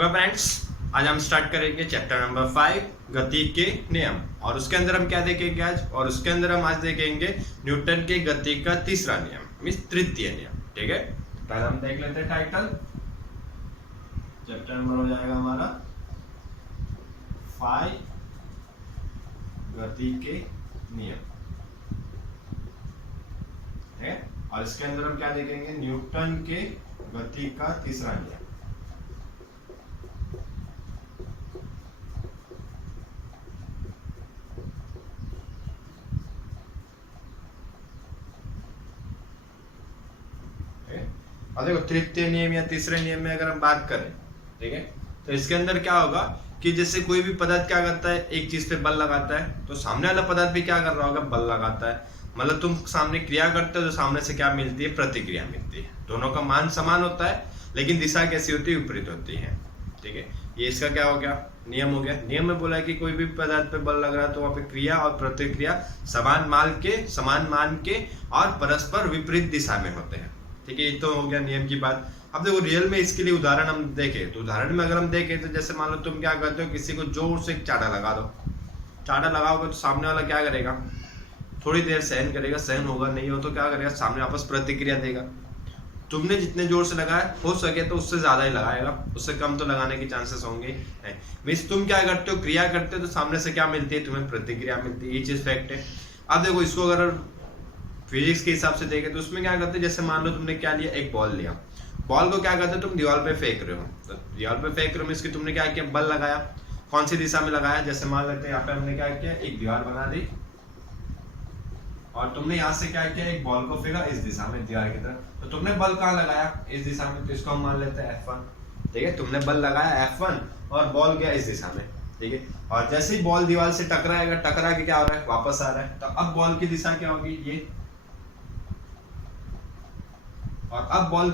तो फ्रेंड्स, आज हम स्टार्ट करेंगे चैप्टर नंबर 5 गति के नियम। और उसके अंदर हम क्या देखेंगे आज, और उसके अंदर हम आज देखेंगे न्यूटन के गति का तीसरा नियम मीन्स तृतीय नियम। ठीक है, पहले हम देख लेते हैं टाइटल। चैप्टर नंबर हो जाएगा हमारा 5 गति के नियम। ठीक है, और इसके अंदर हम क्या देखेंगे, न्यूटन के गति का तीसरा नियम। और देखो, तृतीय नियम या तीसरे नियम में अगर हम बात करें, ठीक है, तो इसके अंदर क्या होगा कि जैसे कोई भी पदार्थ क्या करता है, एक चीज पे बल लगाता है, तो सामने वाला पदार्थ भी क्या कर रहा होगा, बल लगाता है। मतलब तुम सामने क्रिया करते हो तो सामने से क्या मिलती है, प्रतिक्रिया मिलती है। दोनों का मान समान होता है लेकिन दिशा कैसी होती है, विपरीत होती है। ठीक है, ये इसका क्या हो गया, नियम हो गया। नियम में बोला है कि कोई भी पदार्थ पे बल लग रहा है तो वहां पे क्रिया और प्रतिक्रिया समान मान के और परस्पर विपरीत दिशा में होते हैं। ठीक है, ये तो हो गया नियम की बात। अब देखो, रियल में इसके लिए उदाहरण हम देखें तो उदाहरण में अगर हम देखें तो जैसे मान लो तुम क्या करते हो, किसी को जोर से चाटा लगा दो। चाटा लगाओगे तो सामने वाला क्या करेगा, थोड़ी देर सहन करेगा, सहन होगा, नहीं हो तो क्या करेगा, सामने वापस प्रतिक्रिया देगा। तुमने जितने जोर से लगाया हो सके तो उससे ज्यादा ही लगाएगा, उससे कम तो लगाने के चांसेस होंगे नहीं। मीन्स तुम क्या करते हो, क्रिया करते हो तो सामने से क्या मिलती है, तुम्हें प्रतिक्रिया मिलती है। ये चीज फैक्ट है। अब देखो, इसको अगर फिजिक्स के हिसाब से देखें तो उसमें क्या करते हैं, जैसे मान लो तुमने क्या लिया, एक बॉल लिया। बॉल को क्या करते हो, तुम दीवार पे फेंक रहे हो। तो दीवार पे फेंक रहे हो इसकी तुमने क्या किया, बल लगाया। कौन सी दिशा में लगाया, जैसे मान लेते हैं यहाँ पे हमने क्या किया, एक दीवार बना दी और तुमने यहाँ से क्या किया, एक बॉल को फेंका इस दिशा में दीवार की तरफ। तो तुमने बल कहाँ लगाया, इस दिशा में, तो इसको हम मान लेते हैं F1। ठीक है, तुमने बल लगाया F1 और बॉल गया इस दिशा में। ठीक है, और जैसे ही बॉल दीवार से टकराएगा, टकरा के क्या हो रहा है, वापस आ रहा है। तो अब बॉल की दिशा क्या होगी, ये, और अब बॉल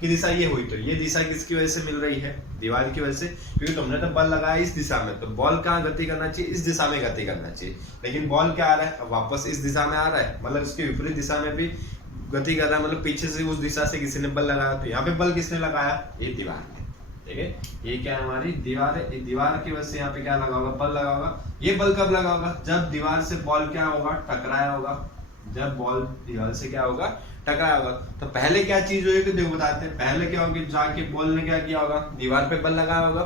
की दिशा ये हुई। तो ये दिशा किसकी वजह से मिल रही है, दीवार की वजह से, क्योंकि तुमने तो बल लगाया इस दिशा में। तो बॉल कहाँ गति करना चाहिए, इस दिशा में गति करना चाहिए। लेकिन बॉल क्या आ रहा है, अब वापस इस दिशा में आ रहा है, मतलब इसकी विपरीत दिशा में भी गति कर रहा है। मतलब पीछे से उस दिशा से किसी ने बल लगाया, तो यहाँ पे बल किसने लगाया, ये दीवार ने। ठीक है, ये क्या है, हमारी दीवार है। दीवार की वजह से यहाँ पे क्या लगा होगा, बल लगा होगा। ये बल कब लगा होगा, जब दीवार से बॉल क्या होगा, टकराया होगा। जब बॉल दीवार से क्या होगा, टकराया होगा। तो पहले क्या चीज होगी, देखो बताते हैं। पहले क्या होगी, जाके बॉल ने क्या किया होगा, दीवार पे बल लगाया होगा,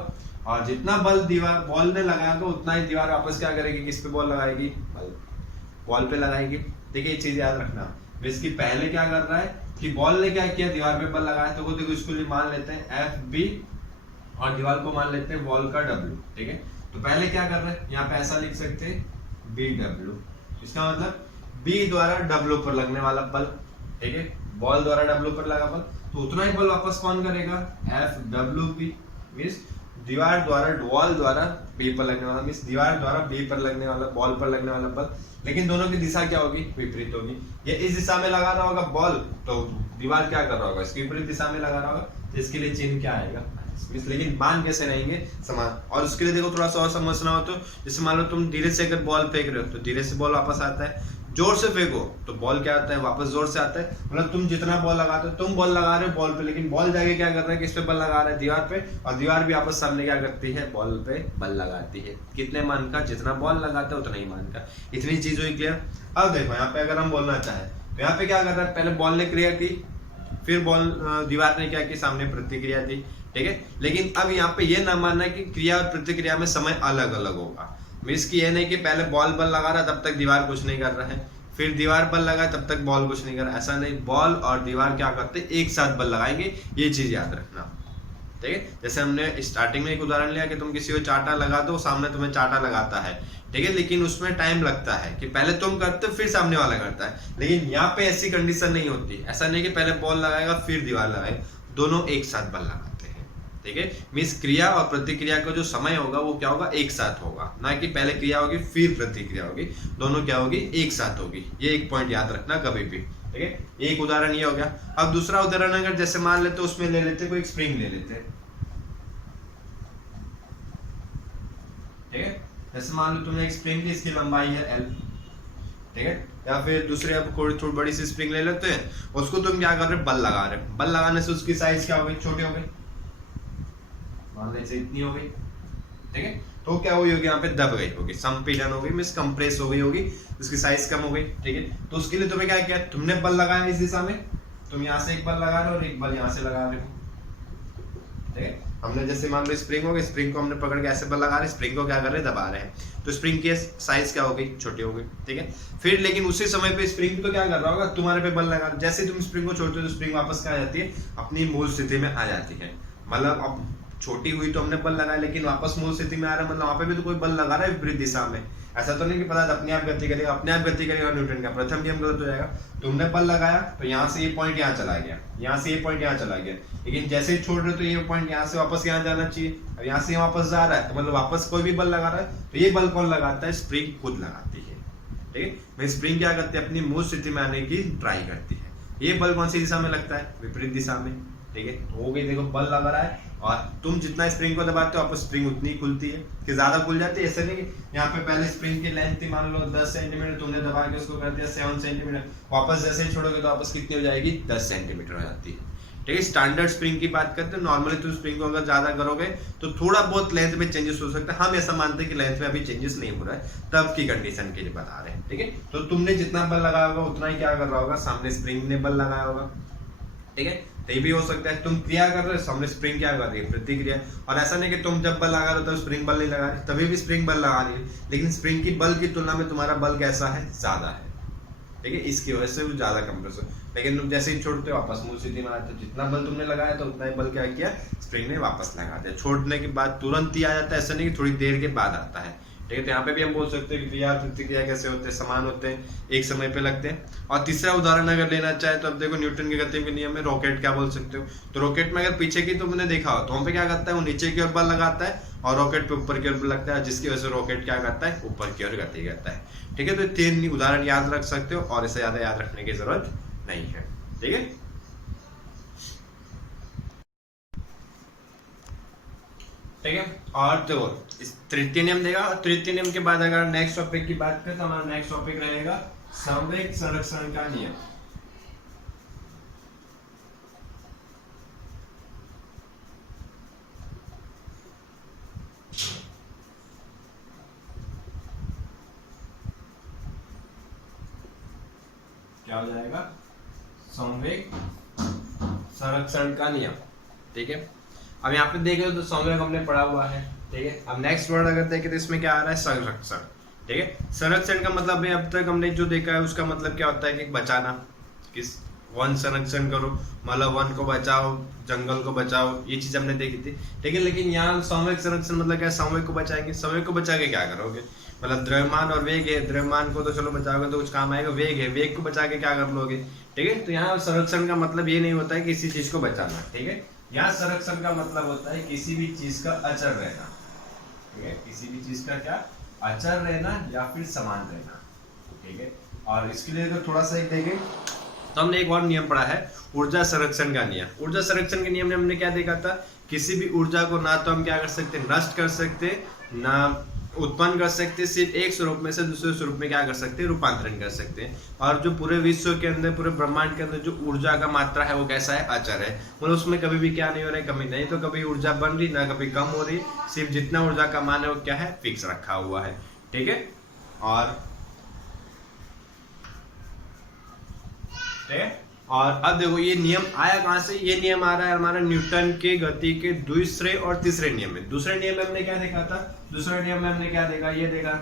और जितना बल दीवार बॉल ने लगाया होगा उतना ही दीवार वापस क्या करेगी, किस पे बॉल लगाएगी, बॉल पे लगाएगी। देखिए, ये चीज याद रखना। इसकी पहले क्या कर रहा है कि बॉल ने क्या किया, दीवार पे बल लगाया। तो देखो, इसको मान लेते हैं FB और दीवार को मान लेते हैं बॉल का W। ठीक है, तो पहले क्या कर रहे हैं, यहाँ पे ऐसा लिख सकते हैं BW। इसका मतलब B द्वारा W पर लगने वाला बल। ठीक है, बॉल द्वारा W पर लगा बल, तो उतना ही बल वापस कौन करेगा, FWB। मीन्स दीवार द्वारा बॉल द्वारा B पर लगने वाला, मीन्स दीवार द्वारा B पर लगने वाला, बॉल पर लगने वाला बल। लेकिन दोनों की दिशा क्या होगी, विपरीत होगी। ये इस दिशा में लगा रहा होगा बॉल, तो दीवार क्या कर रहा होगा, इसकी विपरीत दिशा में लगा रहा होगा। तो इसके लिए चिन्ह क्या आएगा, लेकिन मान कैसे रहेंगे, समान। और उसके लिए देखो, थोड़ा सा और समझना हो तो जैसे मान लो तुम धीरे से अगर बॉल फेंक रहे हो तो धीरे से बॉल वापस आता है। जोर से फेंको तो बॉल क्या आता है, वापस जोर से आता है। मतलब तुम जितना बॉल लगाते हो, तुम बॉल लगा रहे हो बॉल पे, लेकिन बॉल जाके क्या कर रहा है, किस पे बल लगा रहा है, दीवार पे। और दीवार भी आपस सामने क्या करती है, बॉल पे बल लगाती है। कितने मान का, जितना बॉल लगाते हैं उतना ही मान का। इतनी चीज हुई क्लियर। अब देखो, यहाँ पे अगर हम बोलना चाहे तो यहाँ पे क्या कर रहा है, पहले बॉल ने क्रिया की, फिर बॉल दीवार ने क्या की, सामने प्रतिक्रिया दी। ठीक है, लेकिन अब यहाँ पे ये ना मानना है कि क्रिया और प्रतिक्रिया में समय अलग अलग होगा। मीन्स की ये नहीं कि पहले बॉल बल लगा रहा तब तक दीवार कुछ नहीं कर रहा है, फिर दीवार बल लगा तब तक बॉल कुछ नहीं कर रहा। ऐसा नहीं, बॉल और दीवार क्या करते हैं, एक साथ बल लगाएंगे। ये चीज याद रखना। ठीक है, जैसे हमने स्टार्टिंग में एक उदाहरण लिया कि तुम किसी को चाटा लगा दो, सामने तुम्हें चाटा लगाता है। ठीक है, लेकिन उसमें टाइम लगता है कि पहले तुम करते हो फिर सामने वाला करता है। लेकिन यहाँ पे ऐसी कंडीशन नहीं होती। ऐसा नहीं कि पहले बॉल लगाएगा फिर दीवार लगाएगा, दोनों एक साथ बल लगाते हैं। ठीक है, मीन्स क्रिया और प्रतिक्रिया का जो समय होगा वो क्या होगा, एक साथ होगा। ना कि पहले क्रिया होगी फिर प्रतिक्रिया होगी, दोनों क्या होगी, एक साथ होगी। ये एक पॉइंट याद रखना कभी भी। ठीक है, एक उदाहरण ये हो गया। अब दूसरा उदाहरण अगर जैसे मान लेते, उसमें ले लेते कोई स्प्रिंग ले लेते। ठीक है, जैसे मान लो तुमने एक स्प्रिंग ली, इसकी लंबाई है L। ठीक है, या फिर दूसरे अब थोड़ी बड़ी सी स्प्रिंग ले लेते हैं, उसको तुम क्या कर रहे हो, बल लगा रहे हो। बल लगाने से उसकी साइज क्या हो गई, छोटी हो गई। मान लीजिए इतनी हो गई, ठीक है। तो क्या हुई होगी, यहाँ पे दब गई होगी, संपीड़न हो गई, मींस कंप्रेस हो गई होगी, उसकी साइज कम हो गई, ठीक है। तो उसके लिए तुम्हें क्या किया, तुमने बल लगाया इस दिशा में, तुम यहाँ से एक बल लगा रहे हो और एक बल यहाँ से लगा रहे हो, ठीक है। हमने जैसे मान लो स्प्रिंग हो गई, स्प्रिंग को हमने पकड़ के ऐसे बल लगा रहे हैं, स्प्रिंग को क्या कर रहे हैं, दबा रहे हैं, तो स्प्रिंग की साइज क्या हो गई, छोटी हो गई, ठीक है। फिर लेकिन उसी समय पे स्प्रिंग तो क्या कर रहा होगा, तुम्हारे पे बल लगा, जैसे तुम स्प्रिंग को छोड़ते हो तो स्प्रिंग वापस क्या आ जाती है, अपनी मूल स्थिति में आ जाती है। मतलब अब छोटी हुई तो हमने बल लगाया, लेकिन वापस मूल स्थिति में आ रहा है, मतलब वहां पे भी तो कोई बल लगा रहा है विपरीत दिशा में। ऐसा तो नहीं कि पदार्थ अपने आप गति करेगा, अपने आप गति करेगा, न्यूटन का प्रथम नियम गलत हो जाएगा। तुमने बल लगाया तो यहाँ से ये पॉइंट यहाँ चला गया, यहाँ से ये पॉइंट यहाँ चला गया, लेकिन जैसे ही छोड़ रहे हो तो ये पॉइंट यहाँ से वापस यहाँ जाना चाहिए। अब यहाँ से वापस जा रहा है, तो मतलब वापस कोई भी बल लगा रहा है, तो ये बल कौन लगाता है, स्प्रिंग खुद लगाती है, ठीक है। मैं स्प्रिंग क्या करती है, अपनी मूल स्थिति में आने की ट्राई करती है। ये बल कौन सी दिशा में लगता है, विपरीत दिशा में, ठीक है। हो गई, देखो बल लगा रहा है और तुम जितना स्प्रिंग को दबाते हो वापस स्प्रिंग उतनी खुलती है कि ज्यादा खुल जाती है। ऐसे नहीं कि यहाँ पे पहले स्प्रिंग की लेंथ थी मान लो 10 सेंटीमीटर, तुमने दबा के उसको कर दिया 7 सेंटीमीटर, वापस जैसे ही छोड़ोगे तो वापस कितनी हो जाएगी, 10 सेंटीमीटर हो जाती है, ठीक है। स्टैंडर्ड स्प्रिंग की बात करते हैं, नॉर्मली तुम स्प्रिंग को अगर ज्यादा करोगे तो थोड़ा बहुत लेंथ में चेंजेस हो सकता है। हम ऐसा मानते हैं कि लेंथ में अभी चेंजेस नहीं हो रहा है, तब की कंडीशन के लिए बता रहे हैं, ठीक है। तो तुमने जितना बल लगाया होगा उतना ही क्या कर रहा होगा, सामने स्प्रिंग ने बल लगाया होगा, ठीक है। तो ये भी हो सकता है तुम क्रिया कर रहे हो, सामने स्प्रिंग क्या कर रही है, प्रतिक्रिया। और ऐसा नहीं कि तुम जब बल लगा रहे हो तब स्प्रिंग बल नहीं लगा रही, तभी भी स्प्रिंग बल लगा रही है, लेकिन स्प्रिंग की बल की तुलना में तुम्हारा बल कैसा है, ज्यादा है, ठीक है। इसकी वजह से वो ज्यादा कंप्रेस हो। लेकिन तुम जैसे ही छोड़ते हो वापस मूल स्थिति में आते हो, जितना बल तुमने लगाया तो उतना ही बल क्या किया, स्प्रिंग ने वापस लगा दिया। छोड़ने के बाद तुरंत ही आ जाता है, ऐसा नहीं कि थोड़ी देर के बाद आता है, ठीक है। तो यहाँ पे भी हम बोल सकते हैं कि क्रिया प्रतिक्रिया कैसे होते हैं, समान होते हैं, एक समय पे लगते हैं। और तीसरा उदाहरण अगर लेना चाहे तो अब देखो न्यूटन के गति के नियम में रॉकेट क्या बोल सकते हो, तो रॉकेट में अगर पीछे की तुमने देखा हो तो वहाँ पे क्या करता है, वो नीचे की ओर बल लगाता है और रॉकेट पे ऊपर की ओर बल लगता है, जिसकी वजह से रॉकेट क्या करता है, ऊपर की ओर गति करता है, ठीक है। तो 3 उदाहरण याद रख सकते हो और इसे ज्यादा याद रखने की जरूरत नहीं है, ठीक है। ठीक है। और देखो इस तृतीय नियम देगा, और तृतीय नियम के बाद अगर नेक्स्ट टॉपिक की बात करें तो हमारा नेक्स्ट टॉपिक रहेगा संवेग संरक्षण का नियम। क्या हो जाएगा, संवेग संरक्षण का नियम, ठीक है। अब यहाँ पे देख लो तो संवेग हमने पढ़ा हुआ है, ठीक है। अब नेक्स्ट वर्ड अगर देखें तो इसमें क्या आ रहा है, संरक्षण, ठीक है। संरक्षण का मतलब है, अब तक हमने जो देखा है उसका मतलब क्या होता है कि बचाना, किस वन संरक्षण करो, मतलब वन को बचाओ, जंगल को बचाओ, ये चीज हमने देखी थी, ठीक है। लेकिन यहाँ संवेग संरक्षण मतलब क्या, संवेग को बचाएंगे, संवेग को बचा के क्या करोगे, मतलब द्रव्यमान और वेग है, द्रव्यमान को तो चलो बचाओगे तो कुछ काम आएगा, वेग है, वेग को बचा के क्या कर लोगे, ठीक है। तो यहाँ संरक्षण का मतलब ये नहीं होता है किसी चीज को बचाना, ठीक है। यहाँ संरक्षण का मतलब होता है किसी भी चीज का अचल रहना, ठीक है, किसी भी चीज का क्या, अचल रहना या फिर समान रहना, ठीक है। और इसके लिए तो थोड़ा सा एक देखें तो हमने एक और नियम पढ़ा है, ऊर्जा संरक्षण का नियम। ऊर्जा संरक्षण के नियम में हमने क्या देखा था, किसी भी ऊर्जा को ना तो हम क्या कर सकते, नष्ट कर सकते, ना उत्पन्न कर सकते, सिर्फ एक स्वरूप में से दूसरे स्वरूप में क्या कर सकते हैं, रूपांतरण कर सकते हैं। और जो पूरे विश्व के अंदर, पूरे ब्रह्मांड के अंदर जो ऊर्जा का मात्रा है वो कैसा है, अचर है, मतलब उसमें कभी भी क्या नहीं हो रहा है, कमी नहीं तो कभी ऊर्जा बन रही ना कभी कम हो रही, सिर्फ जितना ऊर्जा का मान है वो क्या है, फिक्स रखा हुआ है, ठीक है। और ठीक है। और अब देखो ये नियम आया कहां से, ये नियम आ रहा है हमारा न्यूटन के गति के दूसरे और तीसरे नियम में। दूसरे नियम में हमने क्या देखा था, दूसरे नियम में हमने क्या देखा, ये देखा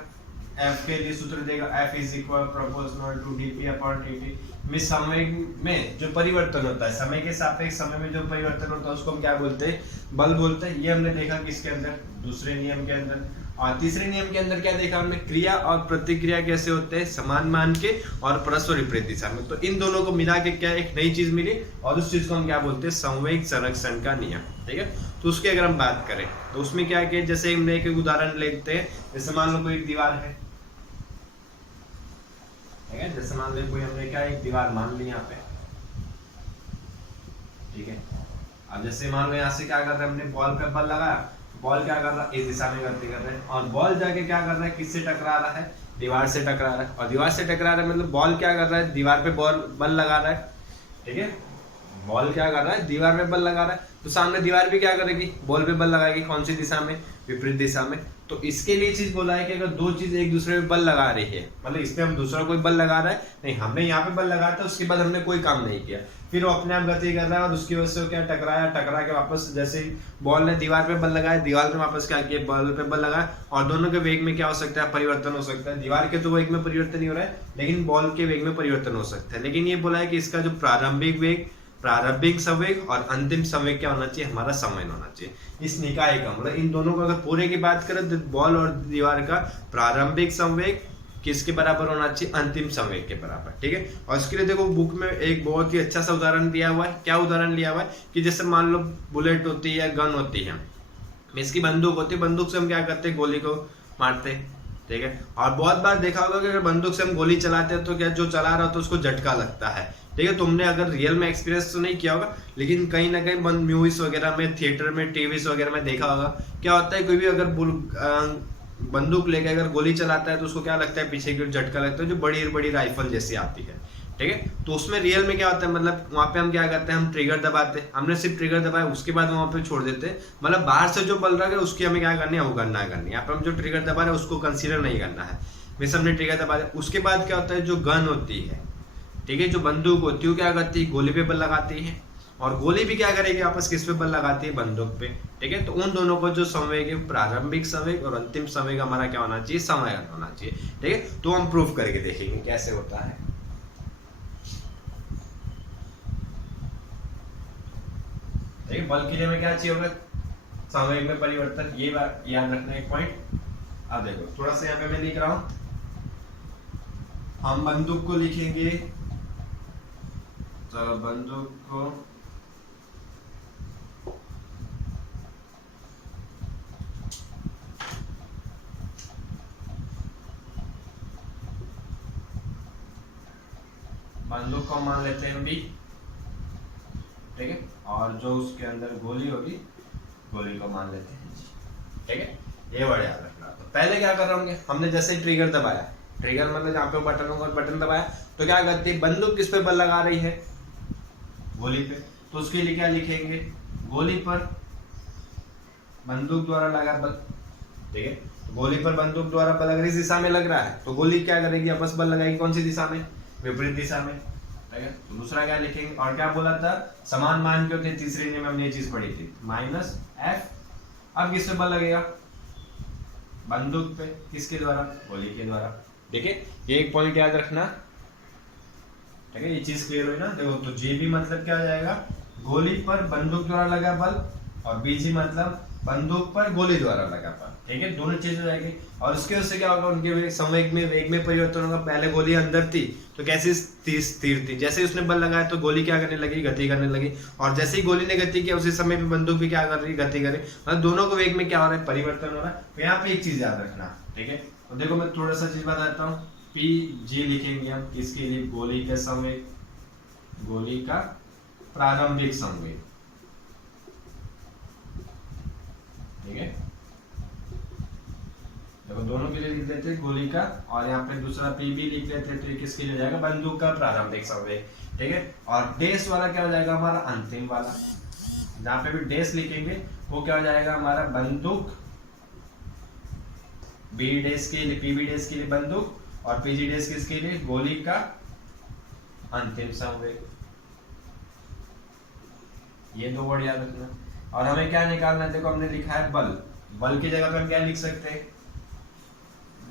F के लिए सूत्र देगा, F is equal proportional to dp upon dt में समय में जो परिवर्तन होता है, समय के सापेक्ष समय में जो परिवर्तन होता है उसको हम क्या बोलते हैं, बल बोलते हैं। ये हमने देखा किसके अंदर, दूसरे नियम के अंदर। और तीसरे नियम के अंदर क्या देखा हमने, क्रिया और प्रतिक्रिया कैसे होते हैं, समान मान के और परस्पर विपरीत दिशा में। तो इन दोनों को मिला के क्या एक नई चीज मिली और उस चीज को हम क्या बोलते हैं, संवेग संरक्षण का नियम, ठीक है। तो उसकी अगर हम बात करें तो उसमें क्या है, जैसे हमने एक उदाहरण लेते हैं, जैसे मान लो कोई एक दीवार है, ठीक है, जैसे मान लो कोई हमने क्या एक दीवार मान ली यहाँ पे, ठीक है। अब जैसे मान लो यहाँ से क्या कर रहे हैं, हमने बॉल पे बल लगाया, बॉल क्या कर रहा है, इस दिशा में गति कर रहा है, और बॉल जाके क्या कर रहा है, किससे टकरा रहा है, दीवार से टकरा रहा है। और दीवार से टकरा रहा है मतलब बॉल क्या कर रहा है, दीवार पे बॉल बल लगा रहा है, ठीक है, बॉल क्या कर रहा है, दीवार पे बल लगा रहा है, तो सामने दीवार भी क्या करेगी, बॉल पे बल लगाएगी। कौन सी दिशा में, विपरीत दिशा में। तो इसके लिए चीज बोला है कि अगर दो चीज एक दूसरे पे बल लगा रही है, मतलब इसमें हम दूसरा कोई बल लगा रहा है नहीं, हमने यहाँ पे बल लगाया था, उसके बाद हमने कोई काम नहीं किया, फिर वो अपने आप गति कर रहा है और उसकी वजह से वो क्या टकराया, टकरा के वापस जैसे बॉल ने दीवार पे बल लगाया, दीवार पे वापस क्या किया, बॉल पे बल लगाया, और दोनों के वेग में क्या हो सकता है, परिवर्तन हो सकता है। दीवार के तो वेग में परिवर्तन नहीं हो रहा है, लेकिन बॉल के वेग में परिवर्तन हो सकता है। लेकिन ये बोला है कि इसका जो प्रारंभिक वेग, प्रारंभिक संवेग और अंतिम संवेग क्या होना चाहिए, हमारा समय होना चाहिए। इस निकाय का मतलब इन दोनों को अगर पूरे की बात करें तो बॉल और दीवार का प्रारंभिक संवेग किसके बराबर होना चाहिए, अंतिम संवेग के बराबर, ठीक है। और इसके लिए देखो बुक में एक बहुत ही अच्छा सा उदाहरण दिया हुआ है। क्या उदाहरण लिया हुआ है कि जैसे मान लो बुलेट होती है, गन होती है, इसकी बंदूक होती है, बंदूक से हम क्या करते हैं, गोली को मारते हैं, ठीक है। और बहुत बार देखा होगा कि अगर बंदूक से हम गोली चलाते हैं तो क्या जो चला रहा होता है उसको झटका लगता है, ठीक है। तुमने अगर रियल में एक्सपीरियंस तो नहीं किया होगा, लेकिन कहीं ना कहीं मूवीज वगैरह में, थिएटर में, टीवी वगैरह में देखा होगा। क्या होता है, कोई भी अगर बंदूक लेके अगर गोली चलाता है तो उसको क्या लगता है, पीछे की ओर झटका लगता है, जो बड़ी बड़ी राइफल जैसी आती है, ठीक है। तो उसमें रियल में क्या होता है, मतलब वहां पे हम क्या करते हैं, हम ट्रिगर दबाते हैं, हमने सिर्फ ट्रिगर दबाया, उसके बाद वहां पे छोड़ देते हैं, मतलब बाहर से जो बल रहा है उसकी हमें क्या करनी है, अवगणना करनी है। यहाँ पे हम जो ट्रिगर दबा रहे हैं उसको कंसीडर नहीं करना है, वैसे हमने ट्रिगर दबा दिया। उसके बाद क्या होता है, जो गन होती है, ठीक है, जो बंदूक होती है, वो क्या करती है, गोली पे बल लगाती है, और गोली भी क्या करेगी, आपस किस पे बल लगाती है, बंदूक पे, ठीक है। तो उन दोनों को जो संवेग है, प्रारंभिक संवेग और अंतिम संवेग हमारा क्या होना चाहिए, समय होना चाहिए, ठीक है। तो हम प्रूफ करके देखेंगे कैसे होता है। ठीक है, बल के लिए में क्या चाहिए होगा, संवेग में परिवर्तन, ये बात याद रखना एक पॉइंट। अब देखो थोड़ा सा यहाँ पे मैं लिख रहा हूं, हम बंदूक को लिखेंगे, चलो बंदूक को मान लेते हैं बी, ठीक है। और जो उसके अंदर गोली होगी, गोली को मान लेते हैं, ठीक है। ये वर्ड याद रखना। तो पहले क्या कर रहे होंगे, हमने जैसे ट्रिगर दबाया, ट्रिगर मतलब जहाँ पे बटन होगा, बटन दबाया तो क्या करती है, बंदूक किस पे बल लगा रही है, गोली पे, तो उसके लिए क्या लिखेंगे, गोली पर बंदूक द्वारा लगा बल, ठीक है। तो गोली पर बंदूक द्वारा बल अगर इस दिशा में लग रहा है तो गोली क्या करेगी, आपस बल लगाएगी, कौन सी दिशा में, विपरीत दिशा में, ठीक है। तो दूसरा क्या लिखेंगे, और क्या बोला था, समान मान के होते, तीसरे नियम में हमने ये चीज पढ़ी थी, माइनस एफ। अब किस पे बल लगेगा, बंदूक पे, किसके द्वारा, गोली के द्वारा, देखिए ये एक पॉइंट याद रखना, ठीक है। ये चीज क्लियर हुई ना, देखो तो जे बी मतलब क्या हो जाएगा, गोली पर बंदूक द्वारा लगा बल, और बीजी मतलब बंदूक पर गोली द्वारा लगा बल, ठीक है। दोनों चीज हो जाएगी। और उसके वजह से क्या होगा, उनके संवेग में, वेग में परिवर्तन होगा। पहले गोली अंदर थी तो कैसी स्थिर थी, जैसे ही उसने बल लगाया तो गोली क्या करने लगी, गति करने लगी, और जैसे ही गोली ने गति किया उसी समय पे बंदूक भी क्या कर रही है, गति करे, मतलब दोनों को वेग में क्या हो रहा है, परिवर्तन हो रहा है। तो यहाँ पे एक चीज याद रखना, ठीक है। तो देखो मैं थोड़ा सा चीज बताता हूँ, पी जी लिखेंगे हम किसके लिए, गोली का संवेग, गोली का प्रारंभिक संवेग, ठीक है। देखो दोनों के लिए लिख लेते हैं गोली का, और यहाँ पे दूसरा पी भी लिख लेते हैं, तो ये किसके लिए हो जाएगा, बंदूक का प्रारंभिक संवेग, ठीक है। और डैश वाला क्या हो जाएगा, हमारा अंतिम वाला, जहां पे भी डैश लिखेंगे वो क्या हो जाएगा, हमारा बंदूक, बी डैश के लिए, पीबी डैश के लिए बंदूक, और पीजी डैश किसके लिए, गोली का अंतिम संवेग। ये दो वर्ड याद रखना। और हमें क्या निकालना है, देखो हमने लिखा है बल, बल की जगह पे हम क्या लिख सकते हैं,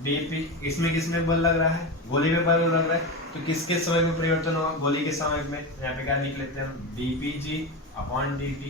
डीपी। इसमें किसमें बल लग रहा है, गोली में बल लग रहा है, तो किसके समय में परिवर्तन होगा, गोली के समय में। यहाँ पे क्या लिख लेते हैं हम, dpg upon dt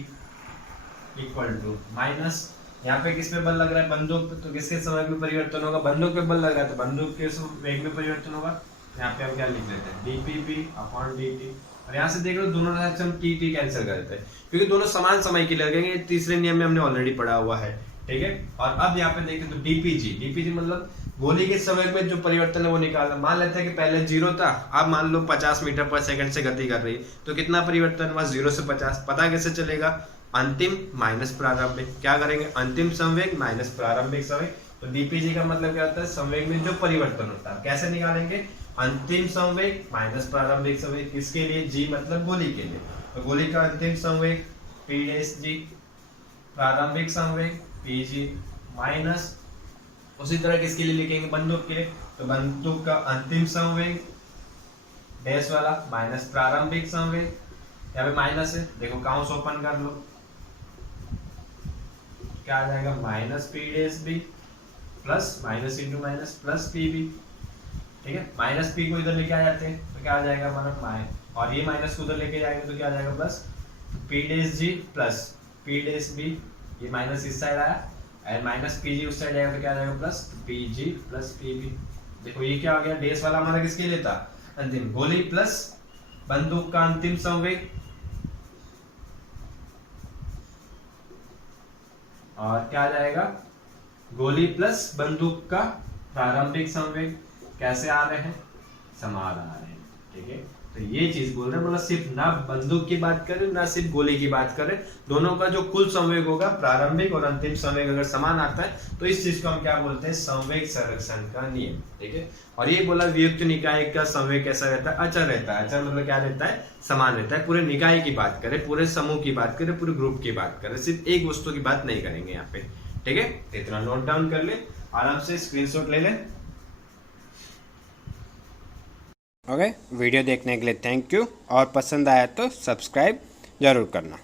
equal to minus, यहाँ पे किस पे बल लग रहा है, बंदूक पे, तो किसके समय में परिवर्तन होगा, बंदूक पे बल लग रहा है तो बंदूक के वेग में परिवर्तन होगा। यहाँ पे हम क्या लिख लेते हैं, dpp अपॉन dt। और यहाँ से देख लो दोनों से हम टी कैंसिल कर देते हैं, क्योंकि दोनों समान समय के लिए लगेंगे। तीसरे नियम में हमने ऑलरेडी पढ़ा हुआ है, ठीक है। और अब यहाँ पे देखें तो डीपीजी मतलब गोली के समय में जो परिवर्तन है वो निकालना। मान लेते हैं कि पहले 0 था, अब मान लो 50 मीटर पर सेकंड से गति कर रही है, तो कितना परिवर्तन हुआ, 0 से 50। पता कैसे चलेगा, अंतिम माइनस प्रारंभिक, क्या करेंगे, अंतिम संवेग माइनस प्रारंभिक संवेग। तो डीपीजी का मतलब क्या होता है, संवेग में जो परिवर्तन होता है। कैसे निकालेंगे, अंतिम संवेग माइनस प्रारंभिक संवेग, किसके लिए? जी मतलब गोली के लिए। तो गोली का अंतिम संवेग पी डैश जी, प्रारंभिक संवेग पी जी माइनस, उसी तरह किसके लिए लिखेंगे? बंदूक के लिए। तो बंदूक का अंतिम संवेग डैश वाला माइनस प्रारंभिक संवेग, यहाँ पे माइनस है, देखो काउंस ओपन कर लो, क्या आ जाएगा? Minus P dash B plus minus into minus plus P B. ठीक है, माइनस पी को इधर लेके आ जाते हैं तो क्या आ जाएगा हमारा माइनस, और ये माइनस को उधर लेके जाएंगे तो क्या आ जाएगा? Plus P dash G plus P dash B, ये माइनस इस साइड आया एंड माइनस पी जी उस साइड आएगा तो क्या आ जाएगा? Plus P G plus P B. देखो ये क्या हो गया? डैश वाला हमारा किसके लिए था? अंतिम। गोली प्लस बंदूक का अंतिम संवेग और क्या आ जाएगा? गोली प्लस बंदूक का प्रारंभिक संवेग। कैसे आ रहे हैं? समान आ रहे हैं। ठीक है, तो ये चीज बोल रहे हैं, मतलब सिर्फ ना बंदूक की बात करें ना सिर्फ गोली की बात करें, दोनों का जो कुल संवेग होगा प्रारंभिक और अंतिम संवेग अगर समान आता है तो इस चीज को हम क्या बोलते हैं? संवेग संरक्षण का नियम। ठीक है, और ये बोला वियुक्त निकाय का संवेग कैसा रहता है? अचर रहता है। अचर मतलब क्या रहता है? समान रहता है। पूरे निकाय की बात करें, पूरे समूह की बात करें, पूरे ग्रुप की बात करें, सिर्फ एक वस्तु की बात नहीं करेंगे यहाँ पे। ठीक है, इतना नोट डाउन कर ले, आराम से स्क्रीनशॉट ले ले। ओके, वीडियो देखने के लिए थैंक यू, और पसंद आया तो सब्सक्राइब जरूर करना।